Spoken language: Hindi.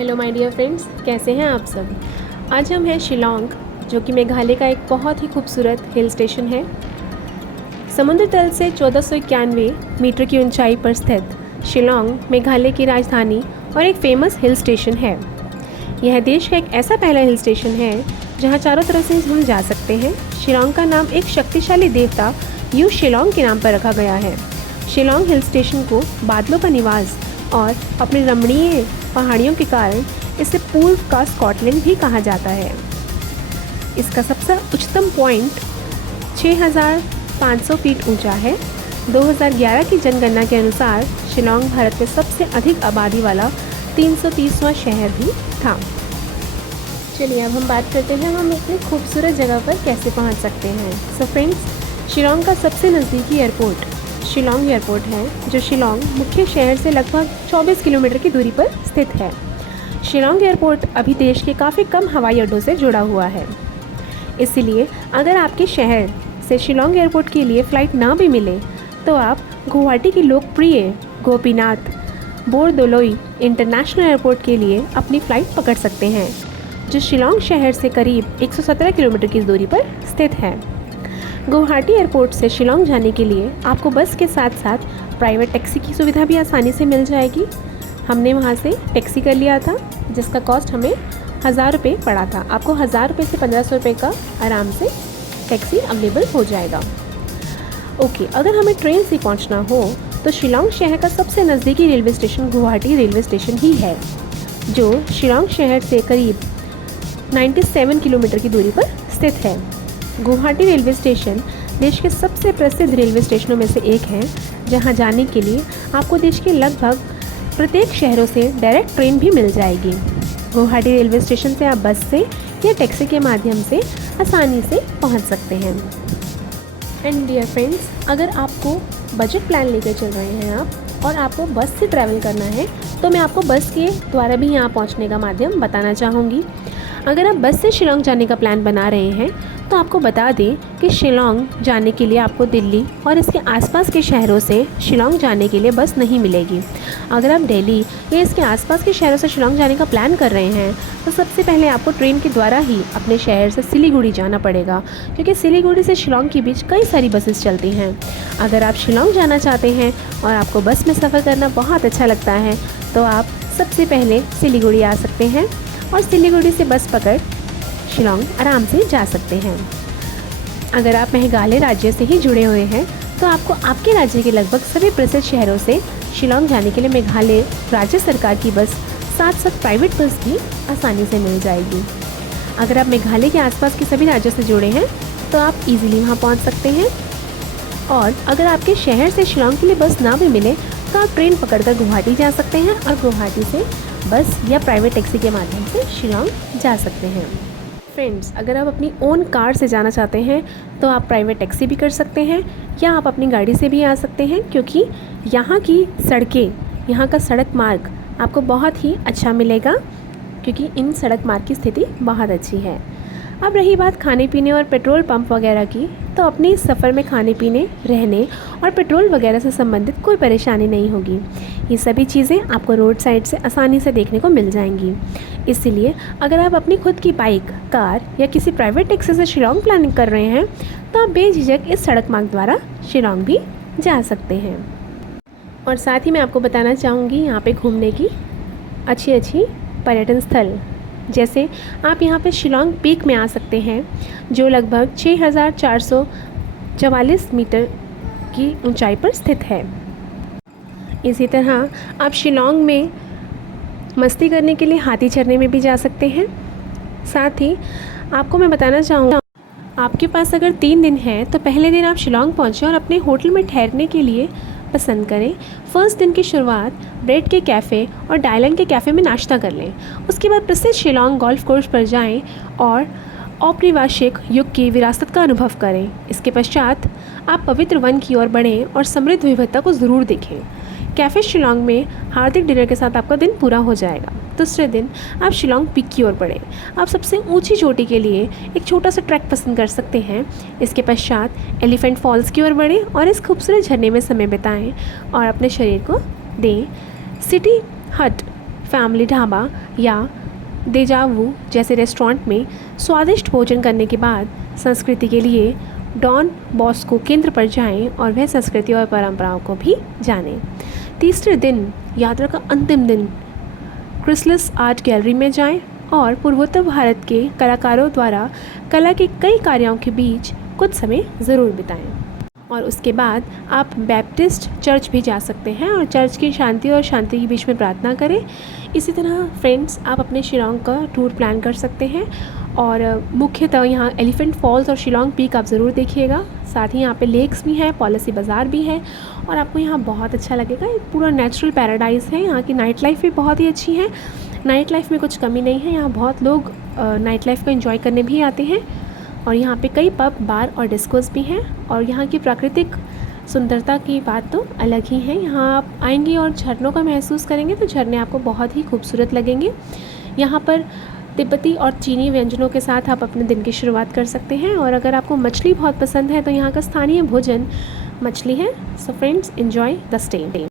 हेलो माय डियर फ्रेंड्स, कैसे हैं आप सब। आज हम हैं शिलोंग, जो कि मेघालय का एक बहुत ही खूबसूरत हिल स्टेशन है। समुद्र तल से 1491 मीटर की ऊंचाई पर स्थित शिलोंग मेघालय की राजधानी और एक फेमस हिल स्टेशन है। यह देश का एक ऐसा पहला हिल स्टेशन है जहां चारों तरफ से हम जा सकते हैं। शिलोंग का नाम एक शक्तिशाली देवता यू शिलोंग के नाम पर रखा गया है। शिलोंग हिल स्टेशन को बादलों का निवास और अपनी रमणीय पहाड़ियों के कारण इसे पूर्व का स्कॉटलैंड भी कहा जाता है। इसका सबसे उच्चतम पॉइंट 6,500 फीट ऊंचा है। 2011 की जनगणना के अनुसार शिलोंग भारत में सबसे अधिक आबादी वाला 330वां शहर भी था। चलिए अब हम बात करते हैं हम इतनी खूबसूरत जगह पर कैसे पहुंच सकते हैं। सो फ्रेंड्स, शिलोंग का सबसे नज़दीकी एयरपोर्ट शिलोंग एयरपोर्ट है, जो शिलोंग मुख्य शहर से लगभग 24 किलोमीटर की दूरी पर स्थित है। शिलोंग एयरपोर्ट अभी देश के काफ़ी कम हवाई अड्डों से जुड़ा हुआ है। इसलिए अगर आपके शहर से शिलोंग एयरपोर्ट के लिए फ़्लाइट ना भी मिले तो आप गुवाहाटी की लोकप्रिय गोपीनाथ बोरदोलोई इंटरनेशनल एयरपोर्ट के लिए अपनी फ़्लाइट पकड़ सकते हैं, जो शिलोंग शहर से करीब 117 किलोमीटर की दूरी पर स्थित है। गुवाहाटी एयरपोर्ट से शिलोंग जाने के लिए आपको बस के साथ साथ प्राइवेट टैक्सी की सुविधा भी आसानी से मिल जाएगी। हमने वहाँ से टैक्सी कर लिया था, जिसका कॉस्ट हमें 1,000 रुपये पड़ा था। आपको 1,000 रुपये से 1,500 रुपये का आराम से टैक्सी अवेलेबल हो जाएगा। ओके, अगर हमें ट्रेन से पहुँचना हो तो शिलोंग शहर का सबसे नज़दीकी railway station Guwahati railway station ही है, जो शिलोंग शहर से करीब 97 किलोमीटर की दूरी पर स्थित है। गुवाहाटी रेलवे स्टेशन देश के सबसे प्रसिद्ध रेलवे स्टेशनों में से एक है, जहां जाने के लिए आपको देश के लगभग प्रत्येक शहरों से डायरेक्ट ट्रेन भी मिल जाएगी। गुवाहाटी रेलवे स्टेशन से आप बस से या टैक्सी के माध्यम से आसानी से पहुंच सकते हैं। एंड डियर फ्रेंड्स, अगर आपको बजट प्लान लेकर चल रहे हैं आप और आपको बस से ट्रैवल करना है तो मैं आपको बस के द्वारा भी यहाँ पहुँचने का माध्यम बताना चाहूँगी। अगर आप बस से शिलोंग जाने का प्लान बना रहे हैं तो आपको बता दें कि शिलोंग जाने के लिए आपको दिल्ली और इसके आसपास के शहरों से शिलोंग जाने के लिए बस नहीं मिलेगी। अगर आप दिल्ली या इसके आसपास के शहरों से शिलोंग जाने का प्लान कर रहे हैं तो सबसे पहले आपको ट्रेन के द्वारा ही अपने शहर से सिलीगुड़ी जाना पड़ेगा, क्योंकि सिलीगुड़ी से शिलोंग के बीच कई सारी बसेस चलती हैं। अगर आप शिलोंग जाना चाहते हैं और आपको बस में सफ़र करना बहुत अच्छा लगता है तो आप सबसे पहले सिलीगुड़ी आ सकते हैं और सिलीगुड़ी से बस पकड़ शिलोंग आराम से जा सकते हैं। अगर आप मेघालय राज्य से ही जुड़े हुए हैं तो आपको आपके राज्य के लगभग सभी प्रसिद्ध शहरों से शिलोंग जाने के लिए मेघालय राज्य सरकार की बस साथ साथ प्राइवेट बस भी आसानी से मिल जाएगी। अगर आप मेघालय के आसपास के सभी राज्यों से जुड़े हैं तो आप इजीली वहां पहुंच सकते हैं। और अगर आपके शहर से शिलोंग के लिए बस ना भी मिले तो आप ट्रेन पकड़कर गुवाहाटी जा सकते हैं और गुवाहाटी से बस या प्राइवेट टैक्सी के माध्यम से शिलोंग जा सकते हैं। फ्रेंड्स, अगर आप अपनी ओन कार से जाना चाहते हैं तो आप प्राइवेट टैक्सी भी कर सकते हैं या आप अपनी गाड़ी से भी आ सकते हैं, क्योंकि यहाँ की सड़कें, यहाँ का सड़क मार्ग आपको बहुत ही अच्छा मिलेगा, क्योंकि इन सड़क मार्ग की स्थिति बहुत अच्छी है। अब रही बात खाने पीने और पेट्रोल पंप वगैरह की, तो अपने इस सफ़र में खाने पीने, रहने और पेट्रोल वगैरह से संबंधित कोई परेशानी नहीं होगी। ये सभी चीज़ें आपको रोड साइड से आसानी से देखने को मिल जाएंगी। इसलिए अगर आप अपनी खुद की बाइक, कार या किसी प्राइवेट टैक्सी से शिलोंग प्लानिंग कर रहे हैं तो आप बेझिझक इस सड़क मार्ग द्वारा शिलोंग भी जा सकते हैं। और साथ ही मैं आपको बताना चाहूँगी यहाँ पे घूमने की अच्छी अच्छी पर्यटन स्थल, जैसे आप यहाँ पे शिलोंग पीक में आ सकते हैं, जो लगभग 6,444 मीटर की ऊंचाई पर स्थित है। इसी तरह आप शिलोंग में मस्ती करने के लिए हाथी चरने में भी जा सकते हैं। साथ ही आपको मैं बताना चाहूँगा, आपके पास अगर 3 दिन है तो पहले दिन आप शिलोंग पहुँचें और अपने होटल में ठहरने के लिए पसंद करें। फर्स्ट दिन की शुरुआत ब्रेड के कैफ़े और डायलन के कैफ़े में नाश्ता कर लें। उसके बाद प्रसिद्ध शिलोंग गोल्फ कोर्स पर जाएं और औपनिवेशिक युग की विरासत का अनुभव करें। इसके पश्चात आप पवित्र वन की ओर बढ़ें और समृद्ध विविधता को ज़रूर देखें। कैफ़े शिलोंग में हार्दिक डिनर के साथ आपका दिन पूरा हो जाएगा। दूसरे दिन आप शिलोंग पीक की ओर बढ़ें। आप सबसे ऊंची चोटी के लिए एक छोटा सा ट्रैक पसंद कर सकते हैं। इसके पश्चात एलिफेंट फॉल्स की ओर बढ़ें और इस खूबसूरत झरने में समय बिताएं और अपने शरीर को दें सिटी हट फैमिली ढाबा या देजावू जैसे रेस्टोरेंट में स्वादिष्ट भोजन करने के बाद संस्कृति के लिए डॉन बॉस्को केंद्र पर जाएं और वह संस्कृति और परंपराओं को भी जानें। तीसरे दिन यात्रा का अंतिम दिन क्रिसलस आर्ट गैलरी में जाएं और पूर्वोत्तर भारत के कलाकारों द्वारा कला के कई कार्यों के बीच कुछ समय ज़रूर बिताएं। और उसके बाद आप बैप्टिस्ट चर्च भी जा सकते हैं और चर्च की शांति और शांति के बीच में प्रार्थना करें। इसी तरह फ्रेंड्स, आप अपने शिलोंग का टूर प्लान कर सकते हैं और मुख्यतः यहाँ एलिफेंट फॉल्स और शिलोंग पीक आप ज़रूर देखिएगा। साथ ही यहाँ पे लेक्स भी हैं, पॉलिसी बाज़ार भी है और आपको यहाँ बहुत अच्छा लगेगा। ये पूरा नेचुरल पैराडाइज़ है। यहाँ की नाइट लाइफ भी बहुत ही अच्छी है। नाइट लाइफ में कुछ कमी नहीं है। यहाँ बहुत लोग नाइट लाइफ को एंजॉय करने भी आते हैं और यहाँ पे कई पब, बार और डिस्कोस भी हैं। और यहाँ की प्राकृतिक सुंदरता की बात तो अलग ही है। यहाँ आप आएंगे और झरनों का महसूस करेंगे तो झरने आपको बहुत ही खूबसूरत लगेंगे। यहाँ पर तिब्बती और चीनी व्यंजनों के साथ आप अपने दिन की शुरुआत कर सकते हैं। और अगर आपको मछली बहुत पसंद है तो यहाँ का स्थानीय भोजन मछली है। So friends, enjoy the stay.